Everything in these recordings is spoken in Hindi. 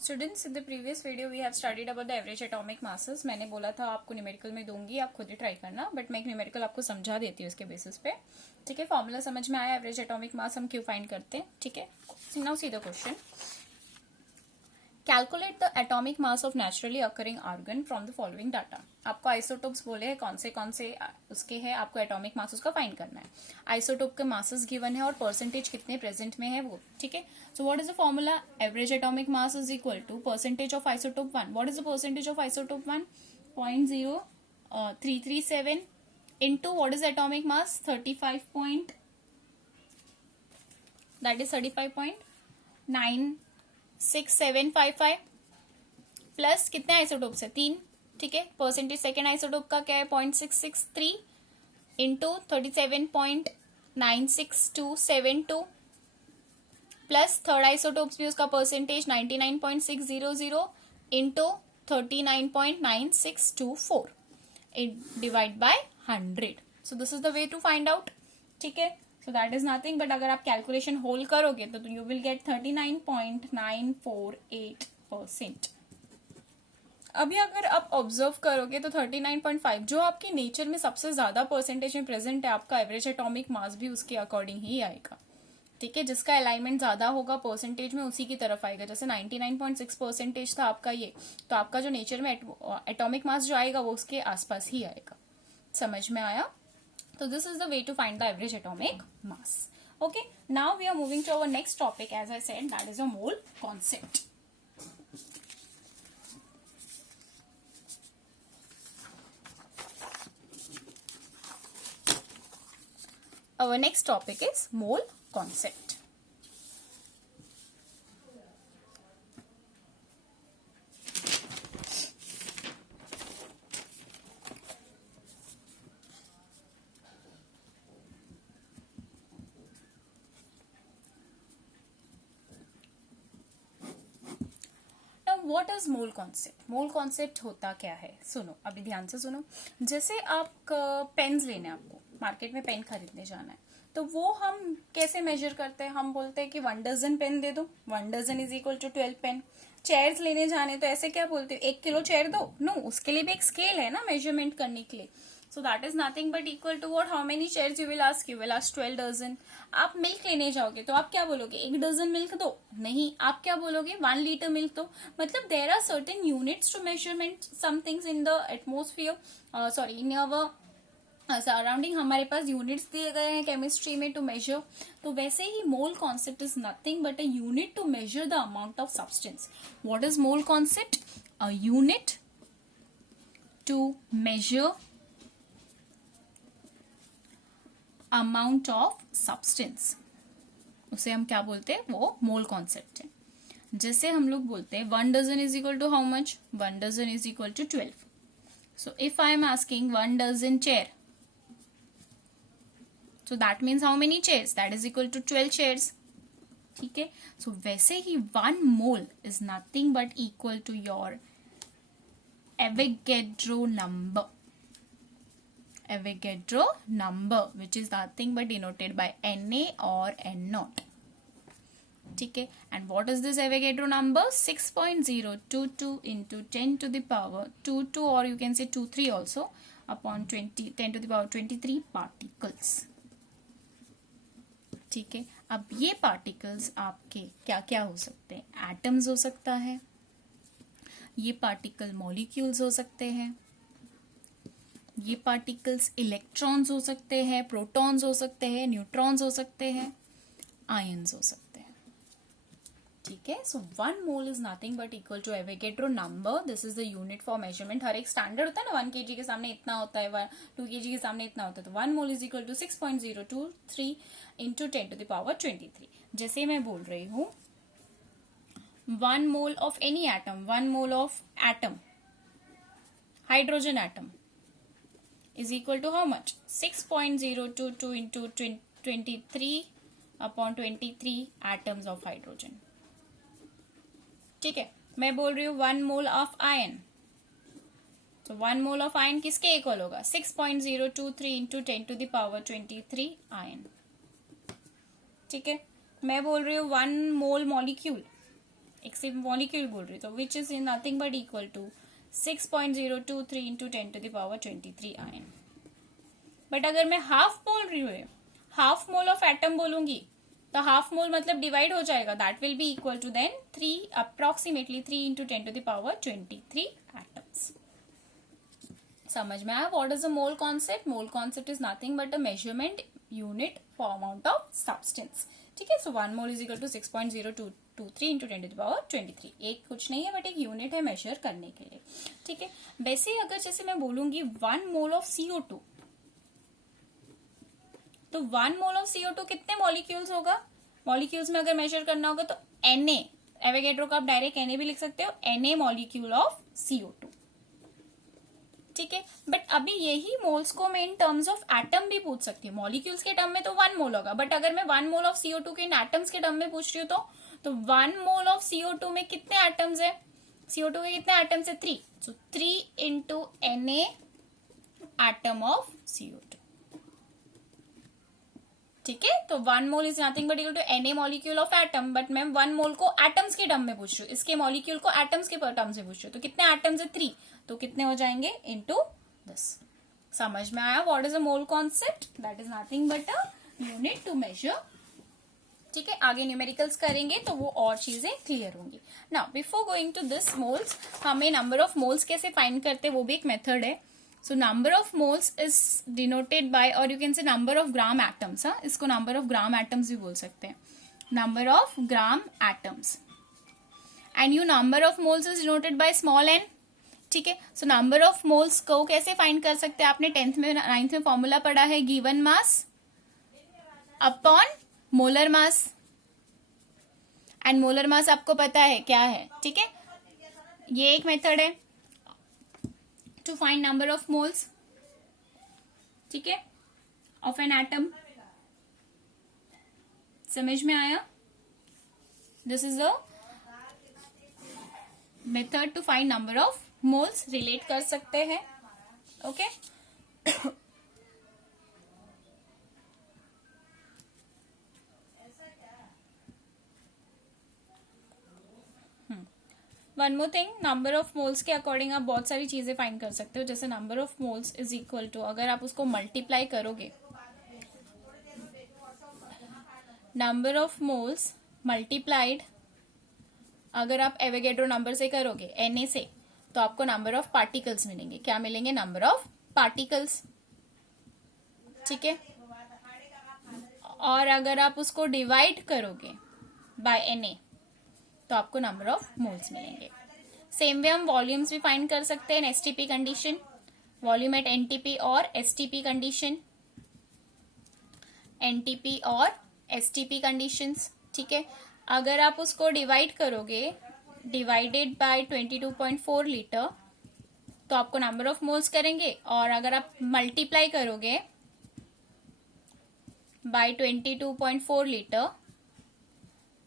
Students, in the previous video we have studied about the average atomic masses. मैंने बोला था आपको न्यूमेरिकल में दूंगी, आप खुद ही ट्राई करना, बट मैं एक न्यूमेरिकल आपको समझा देती हूँ उसके बेसिस पे। ठीक है, फॉर्मूला समझ में आया एवरेज एटॉमिक मास हम क्यों फाइंड करते हैं। ठीक है, now see the question. Calculate the atomic mass of naturally occurring argon from the following data. आपको आइसोटोप्स बोले हैं, कौन से उसके हैं, आपको एटॉमिक मास उसका फाइंड करना है। आइसोटोप के मासेस गिवन है और परसेंटेज कितने प्रेजेंट में है वो। ठीक है, so what is the formula? Average atomic mass is equal to percentage of isotope 1। What is the percentage of isotope 1? 0.0337 into what is atomic mass? 35 point, that is 35.96755 plus कितने आइसोटोप्स है? 3। ठीक है, परसेंटेज सेकेंड आइसोटोप का क्या है? 0.663 इंटू 37.96272 प्लस थर्ड आइसोटोप्स भी उसका percentage 99.600 into 39.9624 divide by 100। So this is the way to find out. ठीक है, so that is nothing but अगर आप कैलकुलेशन होल करोगे तो यू विल गेट 39.948%। अभी अगर आप ऑब्जर्व करोगे तो 39.5 जो आपके नेचर में सबसे ज्यादा परसेंटेज में प्रेजेंट है, आपका एवरेज एटॉमिक मास भी उसके अकॉर्डिंग ही आएगा। ठीक है, जिसका अलाइनमेंट ज्यादा होगा परसेंटेज में उसी की तरफ आएगा। जैसे 99.6% था आपका ये, तो आपका जो नेचर में एटॉमिक मास जो आएगा वो उसके आसपास ही आएगा। समझ में आया? तो this is the way to find the average atomic mass. Okay, now we are moving to our next topic, as I said, that is a mole concept. Our next topic is mole concept. What is mole concept? Mole concept होता क्या है? सुनो, अभी ध्यान से सुनो। जैसे आप पेन्स लेने, आपको मार्केट में पेन खरीदने जाना है, तो वो हम कैसे मेजर करते हैं? हम बोलते हैं कि 1 डजन पेन दे दो, 1 dozen is equal to 12 pen. Chairs लेने जाने तो ऐसे क्या बोलते हो? 1 किलो चेयर दो। नो, उसके लिए भी एक स्केल है ना मेजरमेंट करने के लिए। So that is nothing but equal to what? How many chairs you will ask? You will ask 12 dozen. आप मिल्क लेने जाओगे तो आप क्या बोलोगे? 1 डजन मिल्क दो? नहीं, आप क्या बोलोगे? 1 लीटर मिल्क दो। मतलब there are certain units to measurement some things in the atmosphere, sorry, in our surrounding. हमारे पास यूनिट्स दिए गए हैं केमिस्ट्री में टू मेजर। तो वैसे ही mole concept is nothing but a unit to measure the amount of substance. What is mole concept? A unit to measure amount of substance, उसे हम क्या बोलते हैं? वो मोल कॉन्सेप्ट है। जैसे हम लोग बोलते हैं 1 dozen is equal to how much? 1 dozen is equal to 12। So if I am asking 1 dozen chair, so that means how many chairs? That is equal to 12 chairs. ठीक है, so वैसे ही 1 mole is nothing but equal to your Avogadro number. Avogadro number, which is nothing but denoted by Na or N0. ठीक है, and what is this Avogadro number? 6.022 into 10 to the power 22, or you can say 23 also, upon 10 to the power 23 particles. ठीक है, अब ये पार्टिकल्स आपके क्या क्या हो सकते हैं? एटम्स हो सकता है, ये पार्टिकल मॉलिक्यूल्स हो सकते हैं, ये पार्टिकल्स इलेक्ट्रॉन्स हो सकते हैं, प्रोटॉन्स हो सकते हैं, न्यूट्रॉन्स हो सकते हैं, आयंस हो सकते हैं। ठीक है, so 1 mole is nothing but equal to Avogadro number. This is the unit for measurement. हर एक स्टैंडर्ड होता है ना, 1 kg के सामने इतना होता है, 2 kg के सामने इतना होता है। तो 1 mole is equal to 6.023 into 10 to the power 23। जैसे मैं बोल रही हूं 1 mole of any atom, 1 mole of atom, hydrogen atom, is equal to how much? 6.022 into 23 upon 23 atoms of hydrogen. ठीक है, मैं बोल रही हूँ 1 मोल ऑफ आयन, तो 1 मोल ऑफ आयन किसके इक्वल होगा? 6.023 into 10 to the power 23 ion. ठीक है, मैं बोल रही हूँ 1 मोल मॉलिक्यूल, एक सिर्फ मॉलिक्यूल बोल रही तो which is nothing but equal to 6.023 into 10⁻23 ion. But अगर मैं हाफ बोल रही हूँ, हाफ मोल ऑफ एटम बोलूंगी, तो हाफ मोल मतलब डिवाइड हो जाएगा, that will be equal to then 3 approximately 3 into 10⁻23 atoms. समझ में आया what is a mole concept? Mole concept is nothing but a measurement unit for amount of substance. ठीक है, so 1 mole is equal to 6.023 into 10⁻23। एक कुछ नहीं है बट एक यूनिट है मेजर करने के लिए। ठीक है, वैसे अगर जैसे मैं बोलूंगी 1 मोल ऑफ CO2, तो 1 मोल ऑफ CO2 कितने मॉलिक्यूल्स होगा? मॉलिक्यूल्स में अगर मेजर करना होगा तो Na, एवोगैड्रो का आप डायरेक्ट Na भी लिख सकते हो, Na मॉलिक्यूल ऑफ CO2। ठीक है, बट अभी यही मोल्स को मैं इन टर्म्स ऑफ एटम भी पूछ सकती हूँ। मॉलिक्यूल्स के टर्म में तो 1 मोल होगा, बट अगर मैं 1 मोल ऑफ CO2 के इन एटम्स के टर्म में पूछ रही हूँ तो 1 मोल ऑफ CO2 में कितने एटम्स है? CO2 के कितने एटम्स है? 3। So 3 into Na atom of CO2। ठीक है, तो 1 mole is nothing but equal to Na molecule of atom, but मैं 1 मोल को एटम्स के टर्म में पूछ रही हूँ, इसके मॉलिक्यूल को एटम्स के टर्म से पूछ रही हूँ, तो कितने एटम्स है? 3, तो कितने हो जाएंगे? Into this. समझ में आया what is a mole concept? That is nothing but a unit to measure. ठीक है, आगे न्यूमेरिकल्स करेंगे तो वो और चीजें क्लियर होंगी। Now before going to this moles, हमें नंबर ऑफ मोल्स कैसे फाइंड करते हैं वो भी एक मेथड है। So number of moles is denoted by, or you can say number of gram atoms, हाँ, इसको number of gram atoms भी बोल सकते हैं, number of gram atoms, and you number of moles is denoted by small n। ठीक है, so number of moles को कैसे फाइंड कर सकते हैं? आपने 10th में 9th में फॉर्मूला पढ़ा है, given mass upon molar mass, and molar mass आपको पता है क्या है। ठीक है, ये एक मेथड है to find number of moles, ठीक है, of an atom। समझ में आया? This is a method to find number of moles, relate कर सकते हैं। Okay, one more thing, number of moles के अकॉर्डिंग आप बहुत सारी चीजें फाइंड कर सकते हो, जैसे number of moles is equal to, अगर आप उसको मल्टीप्लाई करोगे, नंबर ऑफ मोल्स मल्टीप्लाइड अगर आप एवोगैड्रो नंबर से करोगे, Na से, तो आपको नंबर ऑफ पार्टिकल्स मिलेंगे। क्या मिलेंगे? Number of particles. ठीक है, और अगर आप उसको डिवाइड करोगे बाय Na, तो आपको नंबर ऑफ मोल्स मिलेंगे। सेम वे हम वॉल्यूम्स भी फाइंड कर सकते हैं, STP condition, volume at NTP और एसटीपी कंडीशन, एनटीपी और एसटीपी कंडीशंस। ठीक है, अगर आप उसको डिवाइड करोगे, डिवाइडेड बाय 22.4 लीटर, तो आपको नंबर ऑफ मोल्स करेंगे, और अगर आप मल्टीप्लाई करोगे बाय 22.4 लीटर,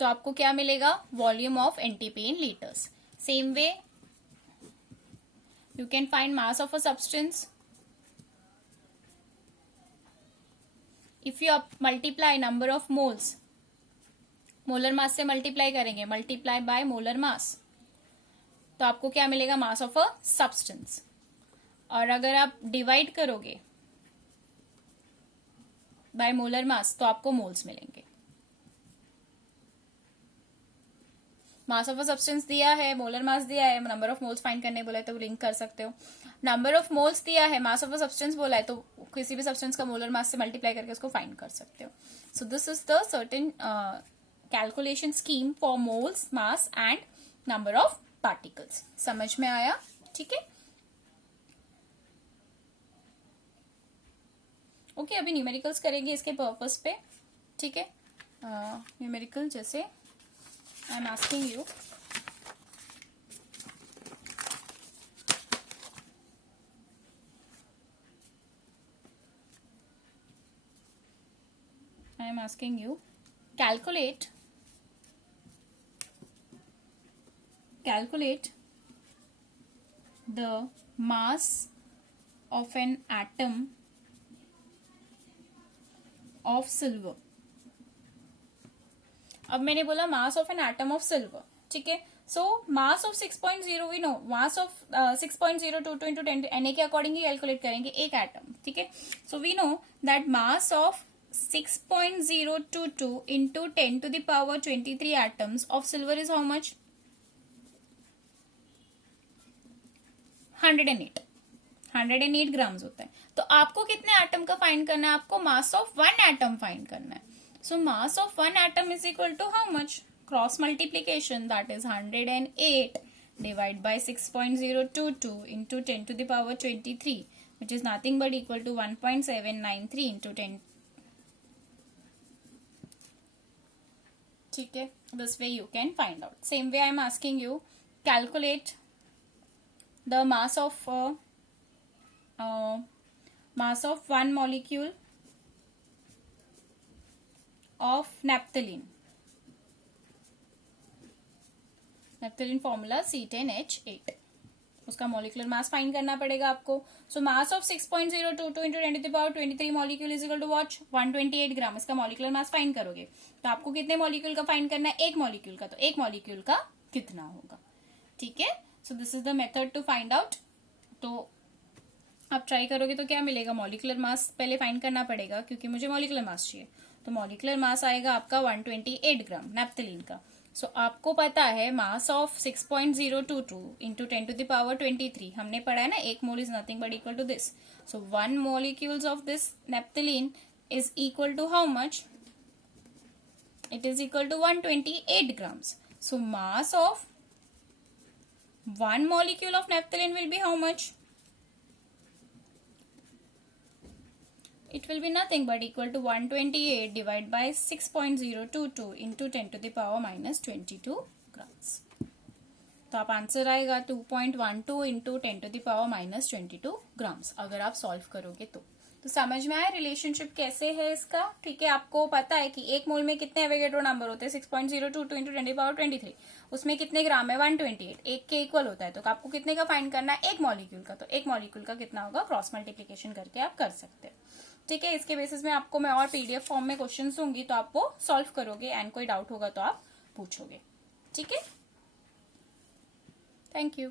तो आपको क्या मिलेगा? Volume of NTP in litres. Same way you can find mass of a substance if you multiply number of moles, molar mass से मल्टीप्लाई करेंगे, मल्टीप्लाई बाय मोलर मास, तो आपको क्या मिलेगा? Mass of a substance. और अगर आप डिवाइड करोगे बाय मोलर मास, तो आपको मोल्स मिलेंगे। मास ऑफ अ सब्सटेंस दिया है, मोलर मास दिया है, नंबर ऑफ मोल्स फाइंड करने बोला है तो लिंक कर सकते हो। नंबर ऑफ मोल्स दिया है, मास ऑफ अ सब्सटेंस बोला है, तो किसी भी सब्सटेंस का मोलर मास से मल्टीप्लाई करके उसको फाइंड कर सकते हो। सो this is the certain calculation scheme for moles, mass and number of particles. समझ में आया? ठीक है, ओके, अभी न्यूमेरिकल्स करेंगे इसके पर्पस पे। ठीक है, न्यूमेरिकल जैसे आई am asking you, calculate the mass of an atom of silver। अब मैंने बोला mass of an atom of silver, ठीक है. So mass of 6.0 we know, mass of 6.022 into 10 Na के अकॉर्डिंग ही कैलकुलेट करेंगे एक एटम. ठीक है. So we know that mass of 6.022 into 10 to the power 23 atoms of silver is how much? 108 grams होता है. तो आपको कितने एटम का फाइंड करना है? आपको mass of one atom find करना है. So mass of one atom is equal to how much? Cross multiplication, that is 108 divide by 6.022 into 10 to the power 23, which is nothing but equal to 1.793 into 10. ठीक है. This way you can find out. Same way I am asking you, calculate the mass of one molecule of naphthalene. Naphthalene formula C10H8. उसका मॉलिक्यूलर मास फाइंड करना पड़ेगा आपको. So mass of 6.022 into 10 to the power 23 molecule is equal to watch 128 gram. इसका मॉलिक्यूलर मास फाइंड करोगे तो आपको कितने मॉलिक्यूल का फाइंड करना है? एक मॉलिक्यूल का. तो एक मॉलिक्यूल का कितना होगा? ठीक है. So this is the method to find out. तो आप ट्राई करोगे तो क्या मिलेगा? मॉलिक्यूलर मास पहले फाइंड करना पड़ेगा क्योंकि मुझे मॉलिक्यूलर मास चाहिए. तो मॉलिक्यूलर मास आएगा आपका 128 ग्राम नैप्थलीन का. सो आपको पता है मास of 6.022 into 10 to the power 23 हमने पढ़ा है ना. एक mole is nothing but equal to this. So one molecules of this naphthalene is equal to how much? It is equal to 128 grams. So mass of one molecule of naphthalene will be how much? It will be nothing but equal to 128 divided by 6.022 into 10 to the power minus 22 grams. तो आप आंसर आएगा 2.12 into 10 to the power minus 22 grams अगर आप सॉल्व करोगे तो. समझ में आया रिलेशनशिप कैसे है इसका? ठीक है. आपको पता है कि एक मोल में कितने एवोगैड्रो नंबर होते हैं? 6.022 इंटू 10 to the power 23. उसमें कितने ग्राम है? 128. एक के इक्वल होता है. तो आपको कितने का फाइंड करना है? एक मॉलिक्यूल का. तो एक मॉलिक्यूल का कितना होगा? क्रॉस मल्टीप्लीकेशन करके आप कर सकते हैं. ठीक है. इसके बेसिस में आपको मैं और पीडीएफ फॉर्म में क्वेश्चन दूंगी तो आप वो सॉल्व करोगे एंड कोई डाउट होगा तो आप पूछोगे. ठीक है. Thank you.